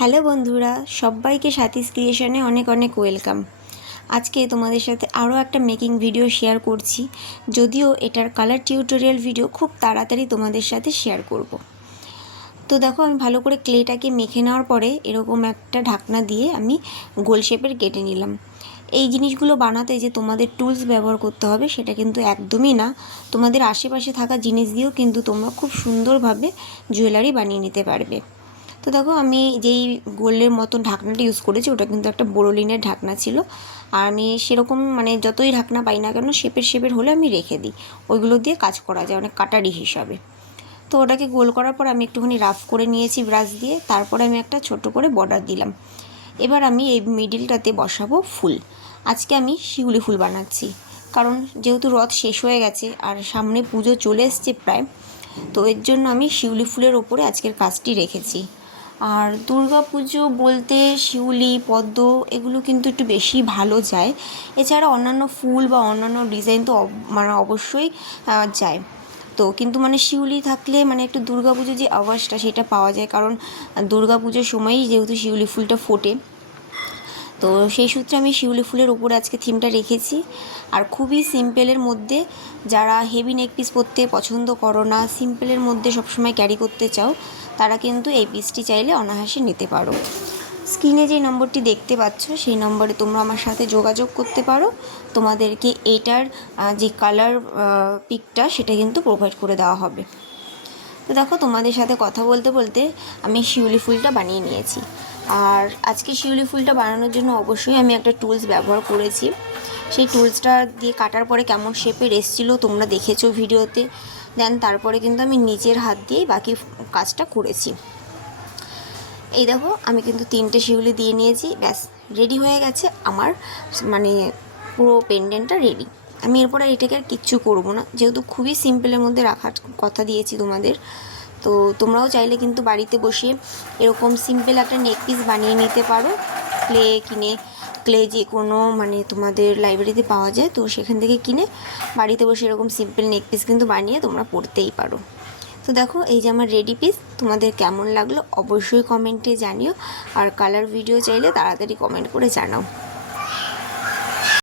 Hello বন্ধুরা, সবাইকে সাথীস ক্রিয়েশনে অনেক অনেক ওয়েলকাম। আজকে তোমাদের সাথে আরও একটা মেকিং ভিডিও শেয়ার করছি, যদিও এটার কালার টিউটোরিয়াল ভিডিও খুব তাড়াতাড়ি তোমাদের সাথে শেয়ার করব। তো দেখো, আমি ভালো করে ক্লেটাকে মেখে নেওয়ার পরে এরকম একটা ঢাকনা দিয়ে আমি গোল শেপের কেটে নিলাম। এই জিনিসগুলো বানাতে যে তোমাদের টুলস ব্যবহার করতে হবে সেটা কিন্তু একদমই না, তোমাদের আশেপাশে থাকা জিনিস দিয়েও কিন্তু তোমরা খুব সুন্দরভাবে জুয়েলারি বানিয়ে নিতে পারবে। তো দেখো, আমি যেই গোল্ডের মতন ঢাকনাটা ইউজ করেছি ওটা কিন্তু একটা বোরোলিনের ঢাকনা ছিল। আর আমি সেরকম যতই ঢাকনা পাই না কেন শেপের হলে আমি রেখে দিই, ওইগুলো দিয়ে কাজ করা যায় অনেক কাটারি হিসাবে। তো ওটাকে গোল করার পর আমি একটুখানি রাফ করে নিয়েছি ব্রাশ দিয়ে, তারপরে আমি একটা ছোট করে বর্ডার দিলাম। এবার আমি এই মিডিলটাতে বসাবো ফুল। আজকে আমি শিউলি ফুল বানাচ্ছি, কারণ যেহেতু রথ শেষ হয়ে গেছে আর সামনে পুজো চলে এসছে প্রায়, তো এর জন্য আমি শিউলি ফুলের ওপরে আজকের কাজটি রেখেছি। আর দুর্গা পুজো বলতে শিউলি পদ্ম এগুলো কিন্তু একটু বেশি ভালো যায়। এছাড়া অন্যান্য ফুল বা অন্যান্য ডিজাইন তো অবশ্যই যায়। তো কিন্তু শিউলি থাকলে একটু দুর্গা পুজোর যে আওয়াজটা সেটা পাওয়া যায়, কারণ দুর্গা পুজোর সময়ই যেহেতু শিউলি ফুলটা ফোটে। তো সেই সূত্রে আমি শিউলি ফুলের ওপরে আজকে থিমটা রেখেছি। আর খুবই সিম্পলের মধ্যে, যারা হেভি নেক পিস পরতে পছন্দ করো না, সিম্পলের মধ্যে সবসময় ক্যারি করতে চাও, তারা কিন্তু এই পিসটি চাইলে অনায়াসে নিতে পারো। স্ক্রিনে যে নম্বরটি দেখতে পাচ্ছ সেই নম্বরে তোমরা আমার সাথে যোগাযোগ করতে পারো, তোমাদেরকে এটার যে কালার পিকটা সেটা কিন্তু প্রোভাইড করে দেওয়া হবে। তো দেখো, তোমাদের সাথে কথা বলতে বলতে আমি শিউলি ফুলটা বানিয়ে নিয়েছি। আর আজকে শিউলি ফুলটা বানানোর জন্য অবশ্যই আমি একটা টুলস ব্যবহার করেছি। সেই টুলসটা দিয়ে কাটার পরে কেমন শেপের এসেছিলো তোমরা দেখেছো ভিডিওতে। দেন তারপরে কিন্তু আমি নিজের হাত দিয়েই বাকি কাজটা করেছি। এই দেখো, আমি কিন্তু 3টে শিউলি দিয়ে নিয়েছি, ব্যাস রেডি হয়ে গেছে আমার পুরো পেন্ডেন্টটা রেডি। আমি এরপরে এটাকে আর কিচ্ছু করবো না, যেহেতু খুবই সিম্পলের মধ্যে রাখার কথা দিয়েছি তোমাদের। তো তোমরাও চাইলে কিন্তু বাড়িতে বসে এরকম সিম্পল একটা নেক পিস বানিয়ে নিতে পারো। ক্লে যে কোনো তোমাদের লাইব্রেরিতে পাওয়া যায়, তো সেখান থেকে কিনে বাড়িতে বসে এরকম সিম্পল নেক পিস কিন্তু বানিয়ে তোমরা পরতেই পারো। তো দেখো, এই যে আমার রেডি পিস, তোমাদের কেমন লাগলো অবশ্যই কমেন্টে জানিও। আর কালার ভিডিও চাইলে তাড়াতাড়ি কমেন্ট করে জানাও।